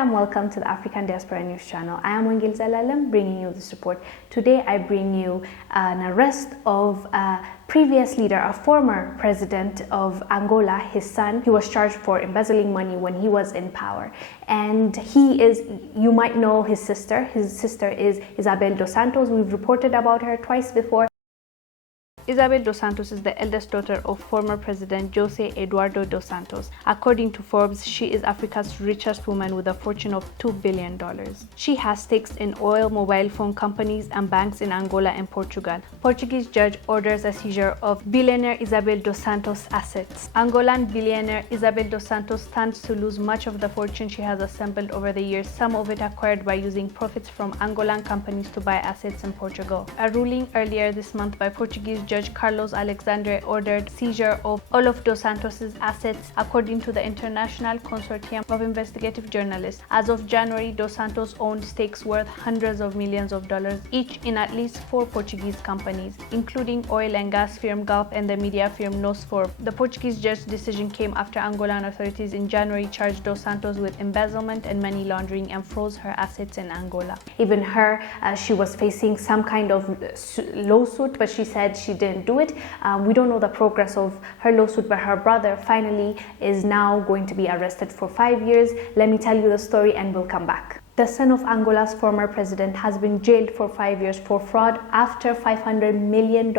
and welcome to the African Diaspora News Channel. I am Wongel Zelalem bringing you this report. Today I bring you an arrest of a previous leader, a former president of Angola, his son. He was charged for embezzling money when he was in power. And you might know his sister. His sister is Isabel Dos Santos. We've reported about her twice before. Isabel Dos Santos is the eldest daughter of former President Jose Eduardo Dos Santos. According to Forbes, she is Africa's richest woman with a fortune of $2 billion. She has stakes in oil, mobile phone companies, and banks in Angola and Portugal. Portuguese judge orders a seizure of billionaire Isabel Dos Santos' assets. Angolan billionaire Isabel Dos Santos stands to lose much of the fortune she has assembled over the years, some of it acquired by using profits from Angolan companies to buy assets in Portugal. A ruling earlier this month by Portuguese Judge Carlos Alexandre ordered seizure of all of Dos Santos' assets, according to the International Consortium of Investigative Journalists. As of January, Dos Santos owned stakes worth hundreds of millions of dollars each in at least 4 Portuguese companies, including oil and gas firm Gulf and the media firm Nosfor. The Portuguese judge's decision came after Angolan authorities in January charged Dos Santos with embezzlement and money laundering and froze her assets in Angola. Even her, she was facing some kind of lawsuit, but she said she didn't do it. We don't know the progress of her lawsuit, but her brother finally is now going to be arrested for 5 years. Let me tell you the story and we'll come back. The son of Angola's former president has been jailed for 5 years for fraud after $500 million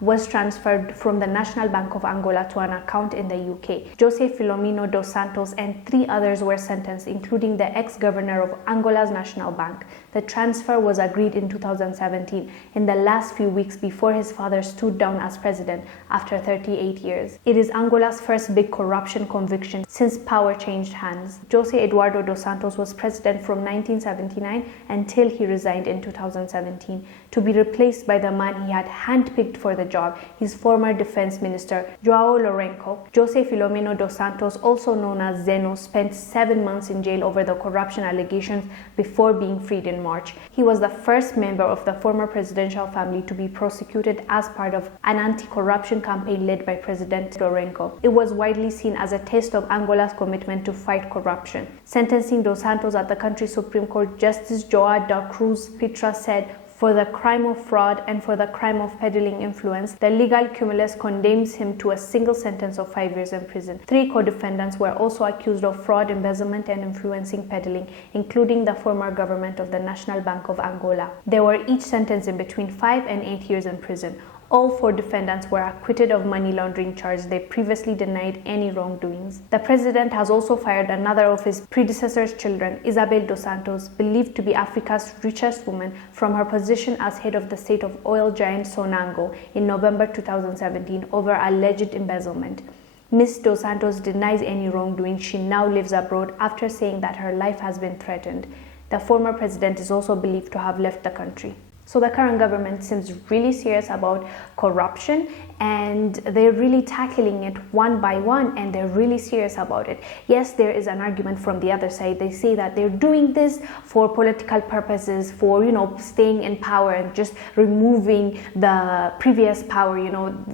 was transferred from the National Bank of Angola to an account in the UK. Jose Filomeno Dos Santos and 3 others were sentenced, including the ex-governor of Angola's National Bank. The transfer was agreed in 2017, in the last few weeks before his father stood down as president after 38 years. It is Angola's first big corruption conviction since power changed hands. Jose Eduardo Dos Santos was president from 1979 until he resigned in 2017 to be replaced by the man he had handpicked for the job, his former defense minister, João Lourenço. Jose Filomeno Dos Santos, also known as Zeno, spent 7 months in jail over the corruption allegations before being freed in March. He was the first member of the former presidential family to be prosecuted as part of an anti-corruption campaign led by President Lourenço. It was widely seen as a test of Angola's commitment to fight corruption. Sentencing Dos Santos at the country's Supreme Court, Justice João da Cruz Pitra said, "For the crime of fraud and for the crime of peddling influence, the legal cumulus condemns him to a single sentence of 5 years in prison." 3 co-defendants were also accused of fraud, embezzlement, and influencing peddling, including the former government of the National Bank of Angola. They were each sentenced in between 5 and 8 years in prison. All 4 defendants were acquitted of money laundering charges. They previously denied any wrongdoings. The president has also fired another of his predecessor's children, Isabel Dos Santos, believed to be Africa's richest woman, from her position as head of the state of oil giant Sonangol in November 2017 over alleged embezzlement. Ms. Dos Santos denies any wrongdoing. She now lives abroad after saying that her life has been threatened. The former president is also believed to have left the country. So the current government seems really serious about corruption, and they're really tackling it one by one, and they're really serious about it. Yes, there is an argument from the other side. They say that they're doing this for political purposes, for, staying in power and just removing the previous power.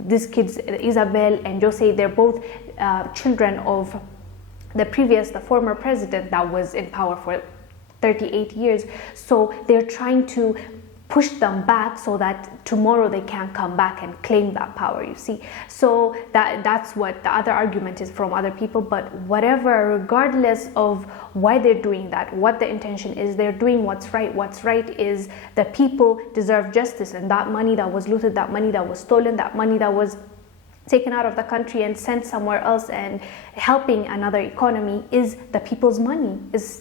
These kids, Isabel and Jose, they're both children of the former president that was in power for 38 years. So they're trying to push them back so that tomorrow they can come back and claim that power, you see. So that's what the other argument is from other people. But whatever, regardless of why they're doing that, what the intention is, they're doing what's right. What's right is the people deserve justice, and that money that was looted, that money that was stolen, that money that was taken out of the country and sent somewhere else and helping another economy is the people's money. It's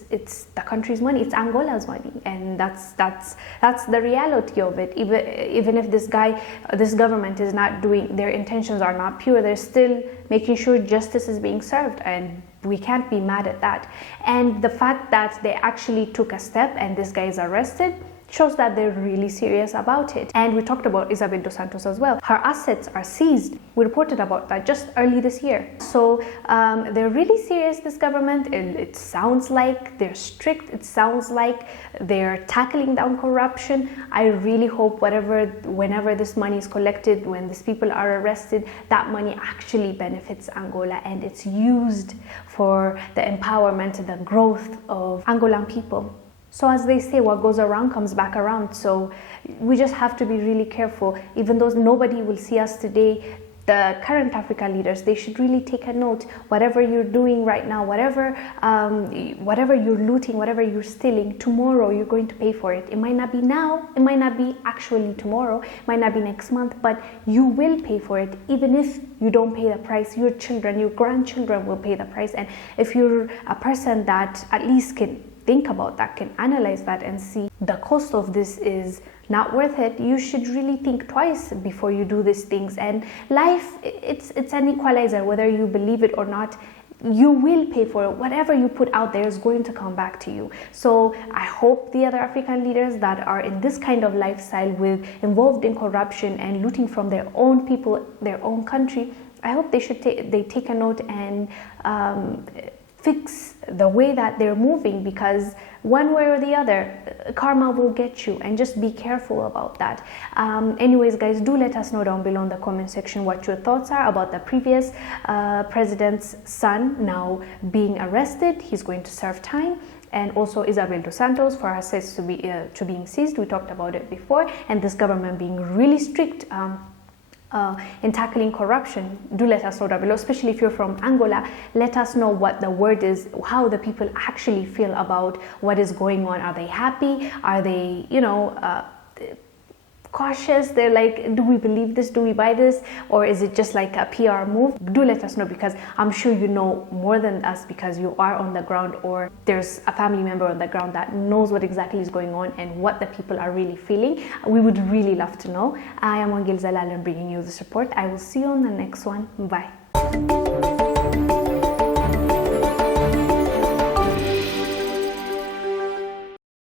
the country's money. It's Angola's money, and that's the reality of it. Even if this government is not doing, their intentions are not pure, they're still making sure justice is being served, and we can't be mad at that. And the fact that they actually took a step and this guy is arrested shows that they're really serious about it. And we talked about Isabel Dos Santos as well. Her assets are seized. We reported about that just early this year. So they're really serious, this government. It sounds like they're strict. It sounds like they're tackling down corruption. I really hope whenever this money is collected, when these people are arrested, that money actually benefits Angola and it's used for the empowerment and the growth of Angolan people. So as they say, what goes around comes back around. So we just have to be really careful. Even though nobody will see us today, the current African leaders, they should really take a note. Whatever you're doing right now, whatever you're looting, whatever you're stealing, tomorrow you're going to pay for it. It might not be now, it might not be actually tomorrow, it might not be next month, but you will pay for it. Even if you don't pay the price, your children, your grandchildren will pay the price. And if you're a person that at least can think about that, can analyze that and see the cost of this is not worth it, you should really think twice before you do these things. And life, it's an equalizer. Whether you believe it or not, you will pay for it. Whatever you put out there is going to come back to you. So I hope the other African leaders that are in this kind of lifestyle, involved in corruption and looting from their own people, their own country, I hope they take a note and fix the way that they're moving, because one way or the other, karma will get you, and just be careful about that. Anyways, guys, do let us know down below in the comment section what your thoughts are about the previous president's son now being arrested. He's going to serve time. And also Isabel Dos Santos for her assets to being seized. We talked about it before. And this government being really strict in tackling corruption. Do let us know down below, especially if you're from Angola. Let us know what the word is, how the people actually feel about what is going on. Are they happy? Are they, cautious? They're like, do we believe this? Do we buy this? Or is it just like a PR move? Do let us know, because I'm sure you know more than us, because you are on the ground, or there's a family member on the ground that knows what exactly is going on and what the people are really feeling. We would really love to know. I am Wongel Zelalem, bringing you the support. I will see you on the next one. Bye.